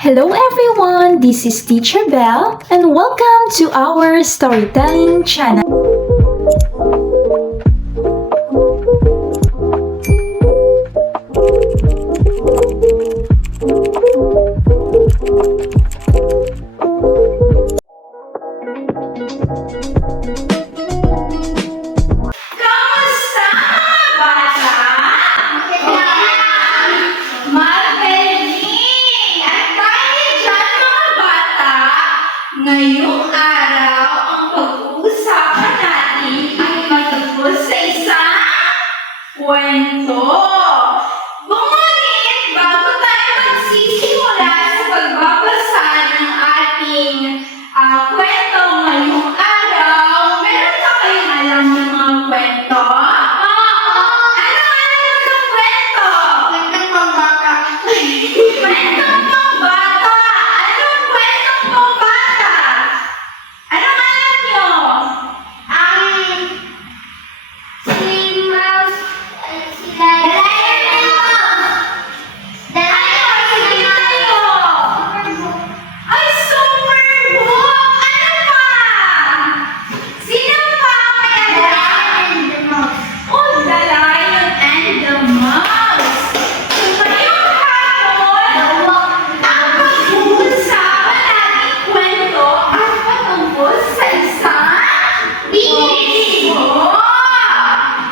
Hello everyone, this is Teacher Belle and welcome to our storytelling channel. Ngayong araw, ang pag-uusapan natin ay matungkol sa isang kwento. Ngunit, bago tayo magsisimula sa pagbabasa ng ating kwento ngayong araw, meron ba kayong alam ng mga kwento? Ano alam ng kwento? Kwentong pambata. Kwentong pambata. Anong kwentong pambata? Anong alam nyo? Si Mouse, sila. Sige tayo! Ay, Superbook! Ano pa? Sino pa may alam? Oh, The Lion and the Mouse! So, ngayong hapon, ang pag-uusapan natin kwento ay patungkol sa isang bigo.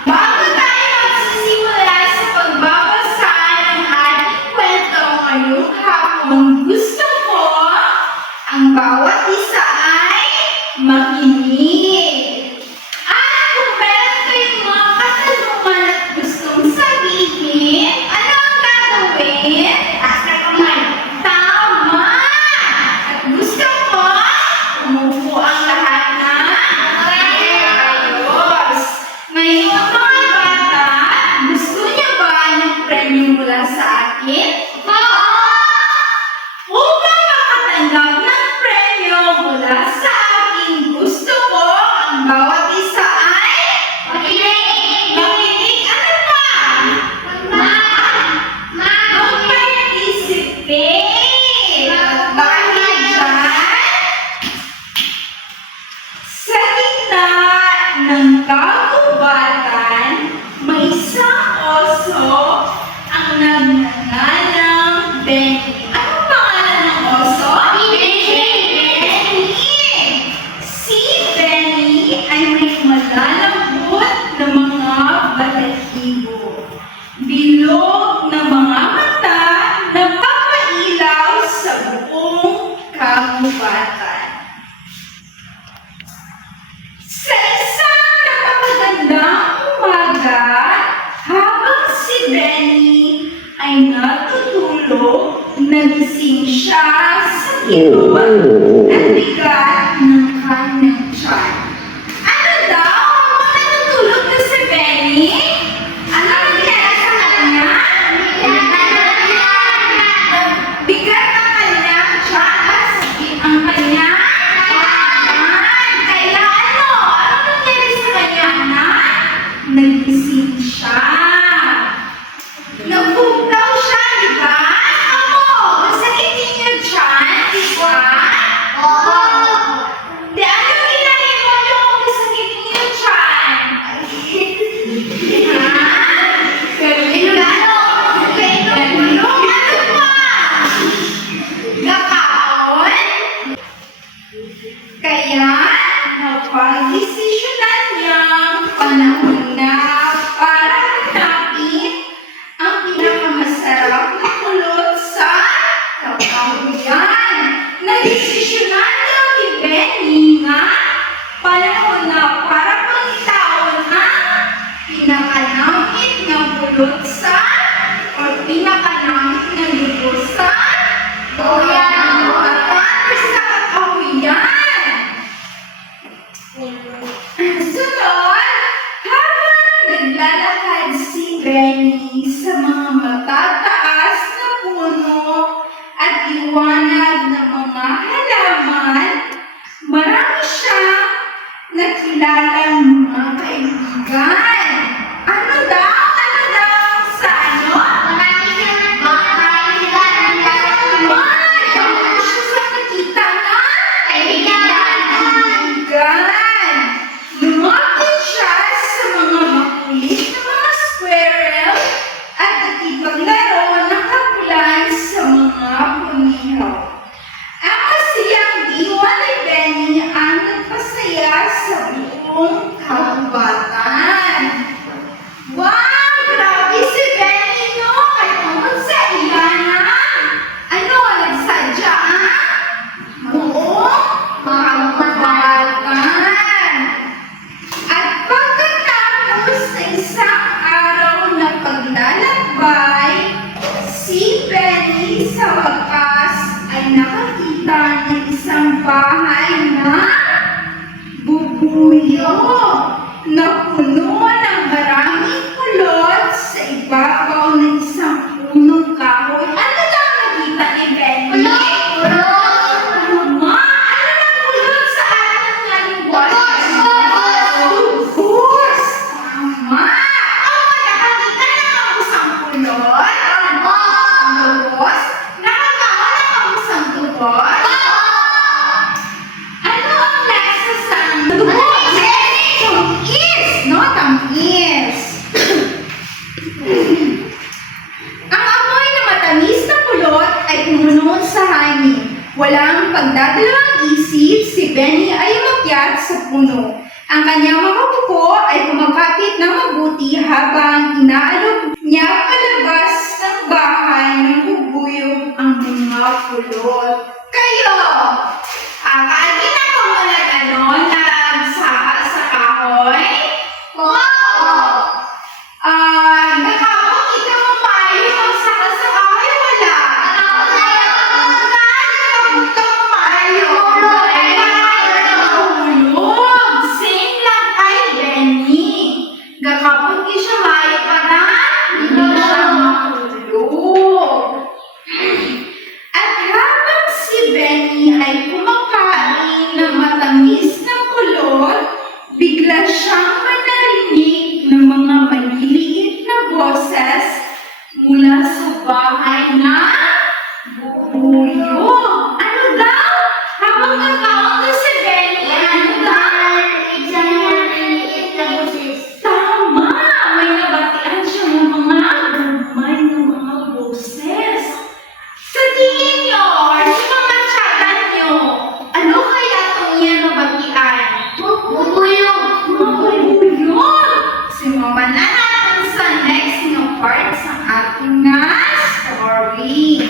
Bago tayo magsisimula sa pagbabasa ng ating kwento ngayong hapon, gusto ko ang bawat isa ay makinig. At kung meron kayong mga katanungan at gustong sabihin, ano ang gagawin? Tama! At gusto ko, umupo ang lahat ng ayos. Ngayon, mga bata, gusto niyo ba ng premyo mula sa akin? Upang makatanggap ng premyo mula sa akin, gusto ko ang bawat isa ay makinig. Ano pa? Mag-participate. Bakit dyan? Sa gitna ng kagubatan, may isang oso ang nagnangalang Benny. Anong pangalan ng oso? Benny! Si Benny ay may malalambot na mga balahibo. Bilog na mga mata na papailaw sa buong kagubatan. Sa isang napakagandang umaga, habang si Benny ay natutulog, nagising siya sa kilot at bigat ng kanyang tiyan. Ano daw ang natutulog na si Benny? Ano nangyari sa kanya? Bigat ang kanyang tiyan at sakit ang kanyang tiyan. Kaya ano? Ano nangyari sa kanya, anak? Nagising siya. Nabugtaw siya, di ba? Ako, masakit din yung tiyan, di ba? Di, anong ginahin mo yung masakit din yung tiyan? Ha? Ganun? Ano pa? Gakaon? Kaya, napag-desisyonan niyang panahon na para hanapin ang pinakamasarap na kulot sa kapahuyan. Nagdesisyonan niya ni Benny nga panahon na para pagtawon ang pinakanamit na bulot sa o pinakanamit na lubos sa sa kapahuyan. Sunod, habang naglalakad si Benny sa mga matataas na puno at liwanag ng mga halaman, marami siyang nakilalang mga kaibigan. Ano daw? Sa ano? Marami siyang na puno ng maraming kulot sa ibabaw ng isang punong kahoy. Ano lang nakita ni Benny? Tama! Ano na kulot sa ating naliwas? Tubos! Tama! Nakakita na ang isang kulot? Tubos? Nakakaon na ang isang tubos? Ano ang lasa sa tubos? Tamis! No? Tamis! Ang amoy na matamis na pulot ay tumunog sa hangin. Walang pagdadalawang isip, si Benny ay umakyat sa puno. Ang kanyang mga kuko ay kumakapit na mabuti habang inaalok niya palabas ng bahay ng bubuyog ang mga pulot. Kayo! Akatin ako mula nagsaka sa kahoy? Nakakakita mo payo magsaka sa kahoy? Wala. Nakakakita mo payo. Tulog. Same lang kay Benny. Gakapot ki siya mayo pa na. Hindi siya matulog. At habang si Benny ay kumakain ng matamis na kulot, bigla siyang may narinig ng mga maliliit na boses mula sa bahay na bubuyog. Ano daw? Habang nagkaon si Benny, ano daw? Tama! May nabatian siya ng mga gumay ng mga boses. Sa tingin nyo, or sa mga tsatan nyo, ano kaya itong yan nabatian? Bubuyog! Simulan na natin sa next na part sa ating story.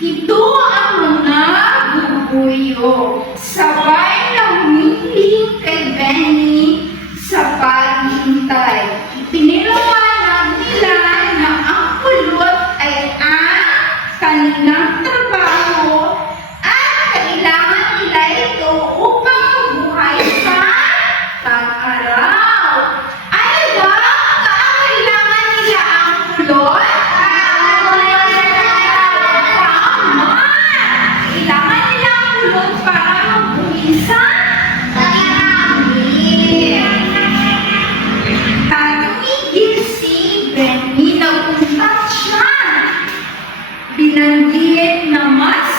Ito ang mga bubuyog. Sabay na humiling kay Benny sa paghintay. Ipiniliwanag nila na ang pulot ay ang kanilang trabaho at kailangan nila ito upang mabuhay sa tag-araw. Ano ba ang kailangan nila ang pulot? Tama! Kailangan nila ang pulot para mabuhay sa tag-araw. Tumigil si Benny, naguntat siya. Binanggit na mas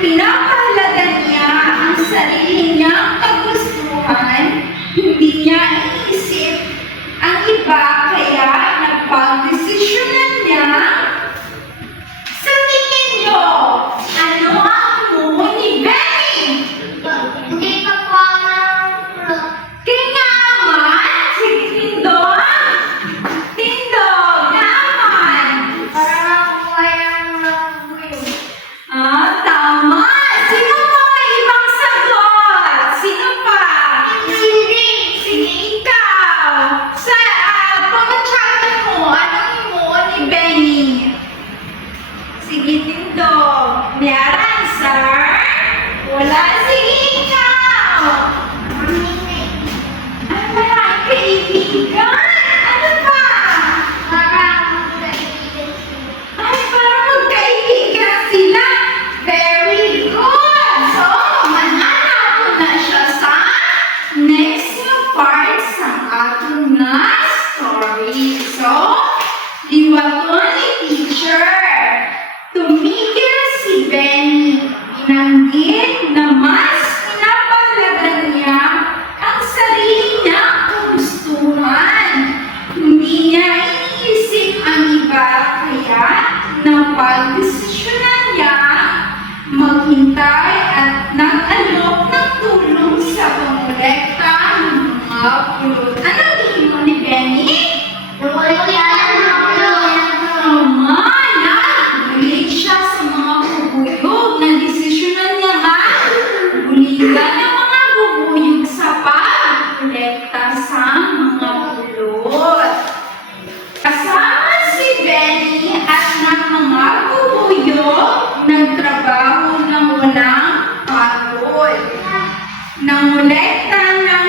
pinapahalaga niya ang sarili niyang kagustuhan, hindi niya iniisip ang iba, kaya napag-desisyonan niya. Sa tingin niyo, ano ang mumo ni Benny? Kaya naman, sige Tindog. Tindog, naman. Tama! Sino pa may ibang sagot? Sino pa? Sige, ikaw. Sa pamatsyakan mo, anong imuo ni Benny? Sige, Tindog. May answer? Wala. Sige, ikaw. Ay, maraming kaibigan. Ano pa? Ay, parang magkaibigan sila. Very good! So, mananaw na siya sa next na part sa ating story. So, liwaton ni teacher. Tumigil si Benny. Binanggit na mas pinapahalaga niya ang sarili niyang kagustuhan. Hindi niya iniisip ang iba, kaya napag-desisyonan niya maghintay at nag-alok ng tulong sa pangolekta ng mga pulot. Anong tingin mo ni Benny? Tama! Nagulit siya sa mga bubuyog. Nagdesisyonan niya nga buligan ang mga bubuyog sa pag-kolekta sa mga pulot. Kasama si Benny at ng mga bubuyog, nagtrabaho ng walang pagod. Nangolekta ng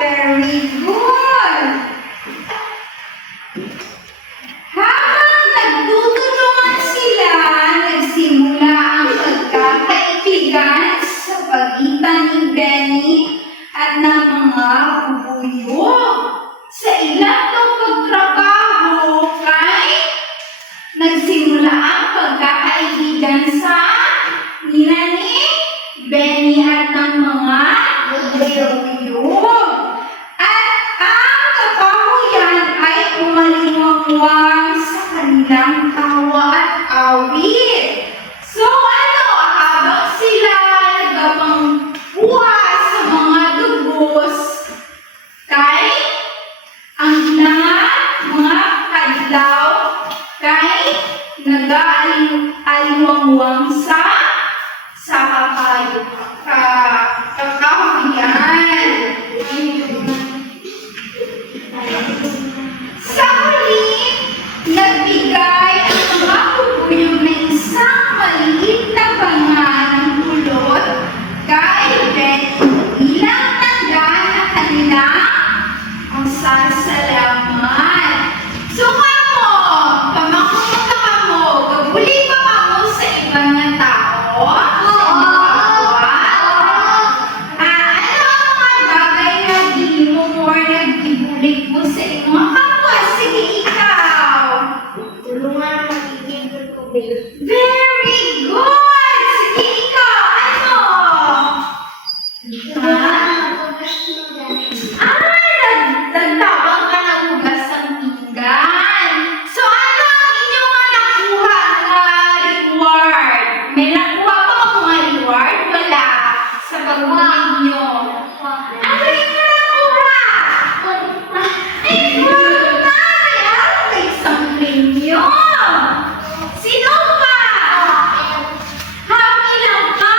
Very good! Habang nagtutulungan sila, nagsimula ang pagkakaibigan sa pagitan ni Benny at ng mga bubuyo. Sa ilang pagtrabaho kay nagsimula ang pagkakaibigan sa nila ni Benny at ng mga bubuyo. At ang kapahuyan ay umaliwangwang sa kanilang tawa at awit. So habang sila nagpapangkuha sa mga dubos, kay ang mga kadlaw kay nag-aaliwangwang sa kakahuyan. Sa huli, nagbigay ang mga bubuyo ng isang maliit na banga ng pulot kay Benny bilang tanda na kanilang pasasalamat. So kamo, pamakunta ka mo, gabuli pa kamo sa ibang nga tao? Sa ibang kapwa? Ano ang mga bagay na di mo more nagkibulig mo sa ibang kapwa? Sige, ikaw. Tulungan ang magiging ko, babe. Very good! Sige, ikaw. Ano? Nagtabang ka ng hugas ng pinggan. So, ano ang inyong mga nakuha na reward? May nakuha pa ka mga reward? Wala. Sa pagbuling nyo. Ano yung nakuha? Ay, wala! May isang premyo. Sino pa? Happy lang ka?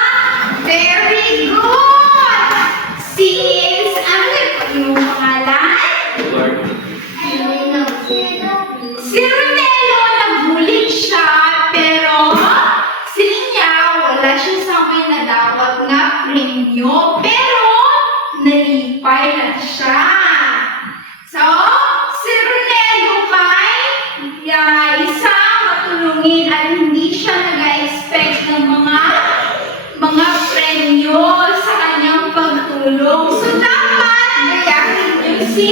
Very good! Since, ano yung pangalan? Si Ronelo, nagbulig siya, pero niya, wala siya sa may nadawag na premyo, pero nalipay na siya. So, si Ronelo isang matulungin at hindi siya nag-expect ng mga premyo sa kanyang pagtulong. So, dapat gayahin niyo si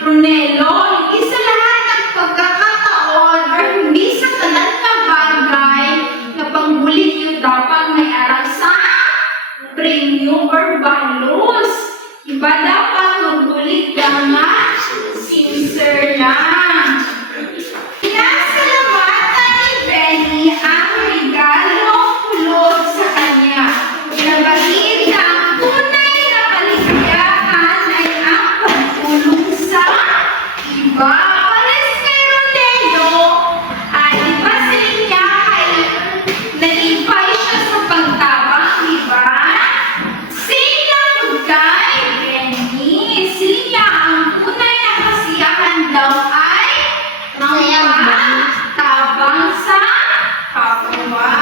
Ronelo, hindi sa lahat ng pagkakataon or hindi sa lahat na bagay na pangbulig niyo dapat may arang sa premyo or balos. Iba dapat magbulig ka nga sincere lang. Pinasalamatan ni Benny ang regalong pulot sa kanya. Pinabagin na ang tunay na kaligayahan ay ang pagtulong sa iba. Pares kay Ronelo, di ba sa niya nalipay siya sa pagtabang, di ba? Sila kay Benny, sila ang tunay na kasiyahan daw ay tabang sa kapwa.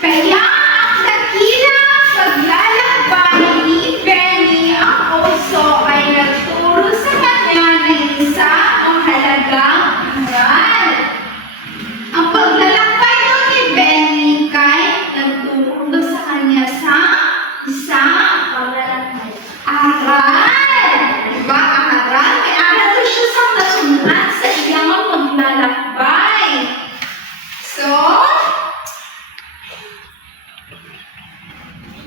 Kaya ang dakilang paglalakbay ni Benny ang oso ay nagturo sa kanya ng isang mahalagang aral. Ang paglalakbay daw ni Benny kay nagturo sa kanya sa isang aral. Diba? Aral? May aral daw siya sa natunan sa iyang paglalakbay. So,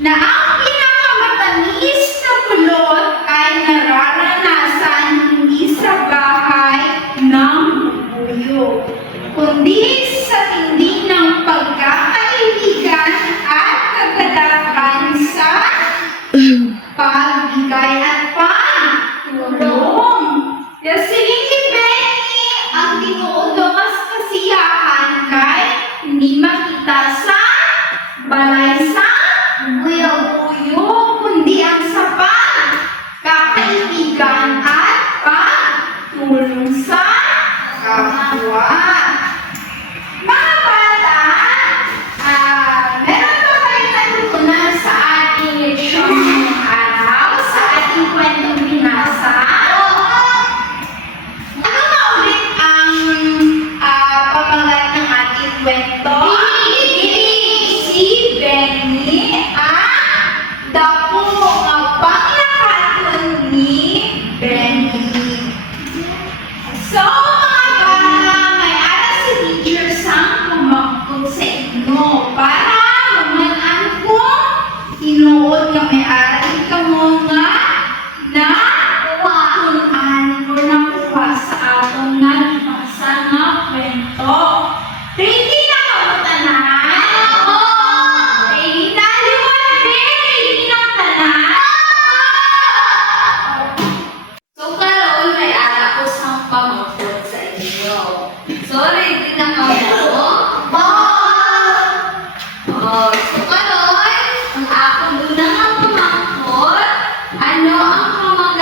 na ang pinakamatamis na pulot ay nararanasan hindi sa bahay ng bubuyo, kundi sa tindi ng pagkakaibigan at kagalakan sa pagbigay at pagtulong. Kasi ni Benny ang tinuod mas kasiyahan kay hindi makita sa balay sa buyo-buyo, kundi ang sapat kakaibigan at pagtulong sa kapwa. Mga bata, meron ba kayong natutunan sa ating leksyon ngayong araw, sa ating kwentong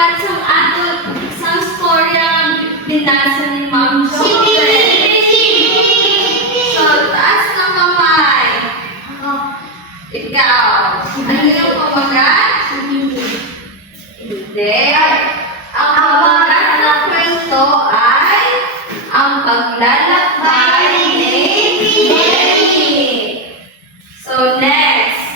sukat sa ato sa storya binasa ni Ma'am Jo. So, taas ng kamay. Ikaw, ano yung pamagat? Hindi. Ang pamagat ng kwento ay ang paglalakbay ni Benny. So, next.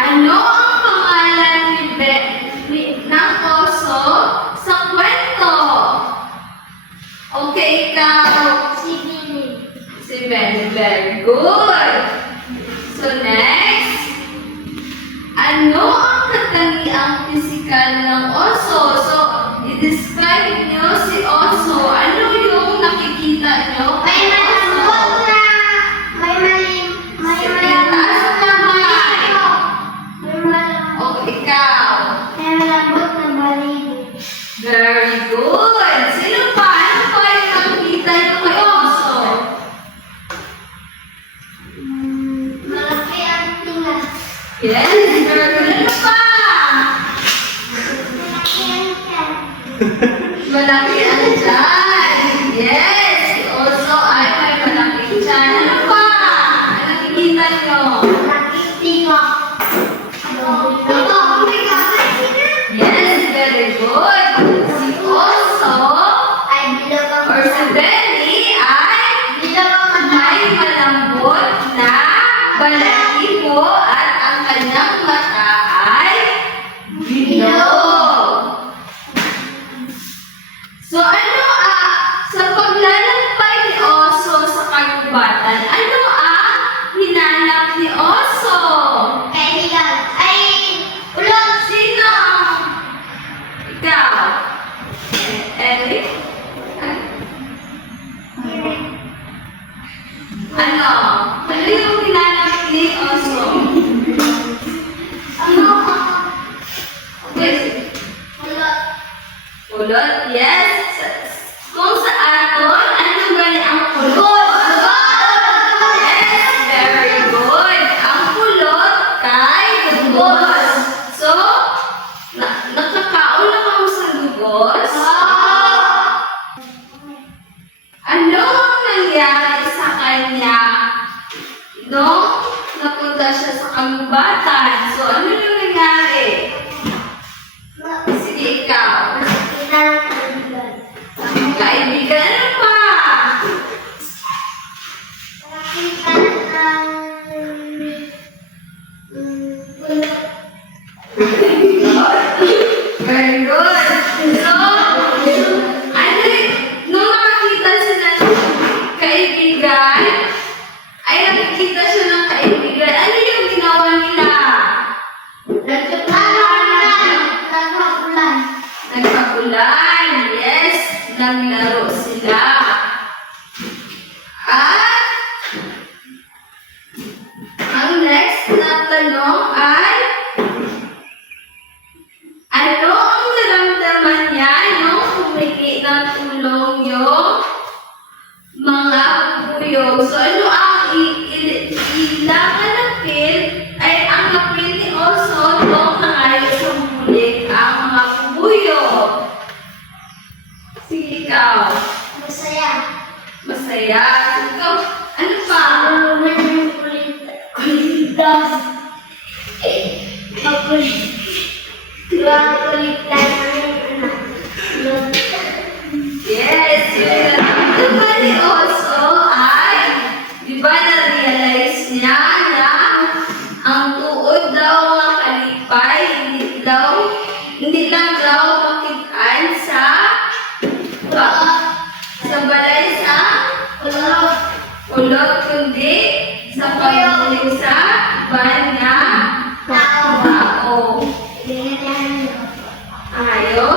Ano ang pangalan ng oso sa kwento? Okay, ikaw. Si Ben. Very good. So, next. Ano ang katangiang pisikal ng oso? So, i-describe niyo si oso. Ano yung nakikita niyo? May malambot na, may malim, may malambot Taas na kamay. balibo. O, ikaw. May malambot na balibo. Very good. Sino pa? Ano pa yung nakikita niyo kay oso? Malaki ang tinga. Yes, very good. Ano pa? Malaki ang tiyan. Malaki ang tiyan. Yes, si oso ay may malaking tiyan. Ano pa? Ano nakikita niyo? Malaki tinga. Yes, very good. Si oso Ay, bilog ang or si Benny ay bilog ang may malambot na balahibo at ang kanyang mata ay bilog. So ano sa paglalakbay ni oso sa kagubatan, ano ang hinanap ni oso? kaibigan. Ay, ulong. Sino ang ikaw? Eric? Ano? Ano yung hinanap ni oso? Ano? Okay. Ulong. Kulot? Yes. Kung sa aton, ano ba ni ang kulot? Yes, very good. Ang kulot kay dugos. So, nakakaon na kamo sa dugos? Ano ang nangyari sa kanya nung napunta siya sa kagubatan? So, ano yung nangyari? Sige, ikaw. Kita ng kaibigan. Kaibigan, ano pa? Nakita ng ulong. Very good. So, ano, nung nakakita sila ng kaibigan, ay nakikita siya ng kaibigan, ano yung ginawa nila? Nagpakulan. Yes, naglaro sila. At, ang next na tanong ay, ano ang naramdaman niya nung humingi ng tulong yung mga bubuyog? So, ano ang ilanganapin ay ang napil ni oso nung nangayo sa huli ang mga bubuyog? Sige, ikaw. Masaya. Masaya. Ikaw, ano pa? Kulitas. Makulit. Kulit lang ang anak. Yes, yun. Diba ni oso ay, di ba na-realize niya na ang tuod daw ng kalipay, hindi lang daw makitaan sa balay sa ulog, kundi sa pagmuling sa banya tao. Ayo.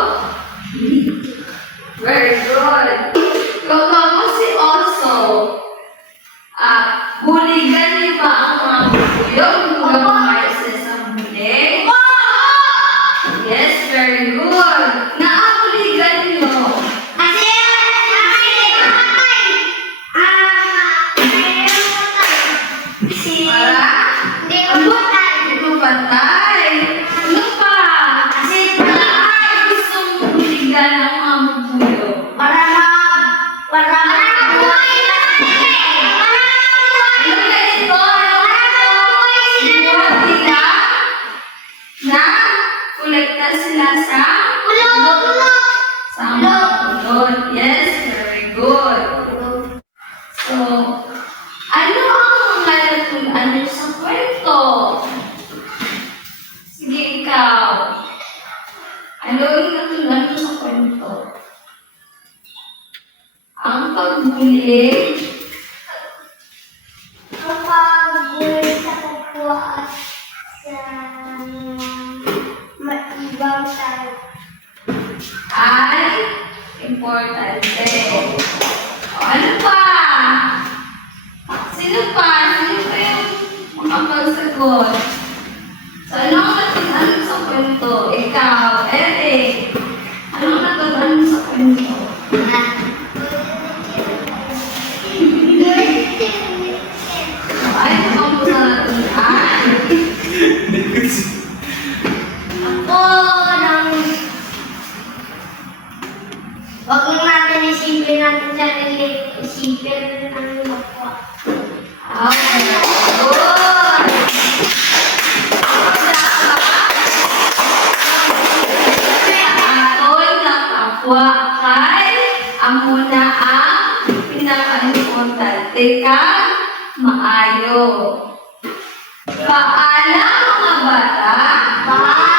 Very good. Kapag mo si oso, huligan niyo ba ang mga bubuyog kung gagawin sa huli? Yes, very good. Naahuligan niyo. patay. Ano pa? Kasi para Gusto mo buligan ng mga mabuyo. para buhay na Ano ganito? Iwan nila na kolekta sila sa mulot. Yes, very good. So, ano ang mga natulaan niyo sa kwento? Sige, ikaw. Ano ang natulaan niyo sa kwento? Ang pagbuli. Kapag sa kapwa at sa ibang tao. Ay importante. O, ano pa? Sino pa? Sino pa yung makapagsagot? So, ano ang natutunan mo sa kwento? Ikaw, Eric. Ano ang natutunan mo sa kwento? Ay, ano ang gusto natutunan? Wag lang natin isipin natin sarili, isipin ng kapwa. Okay. Good. Atoy na kapwa kay ang muna ang pinaka-importante kang maayo. Paalam mga bata. Bye!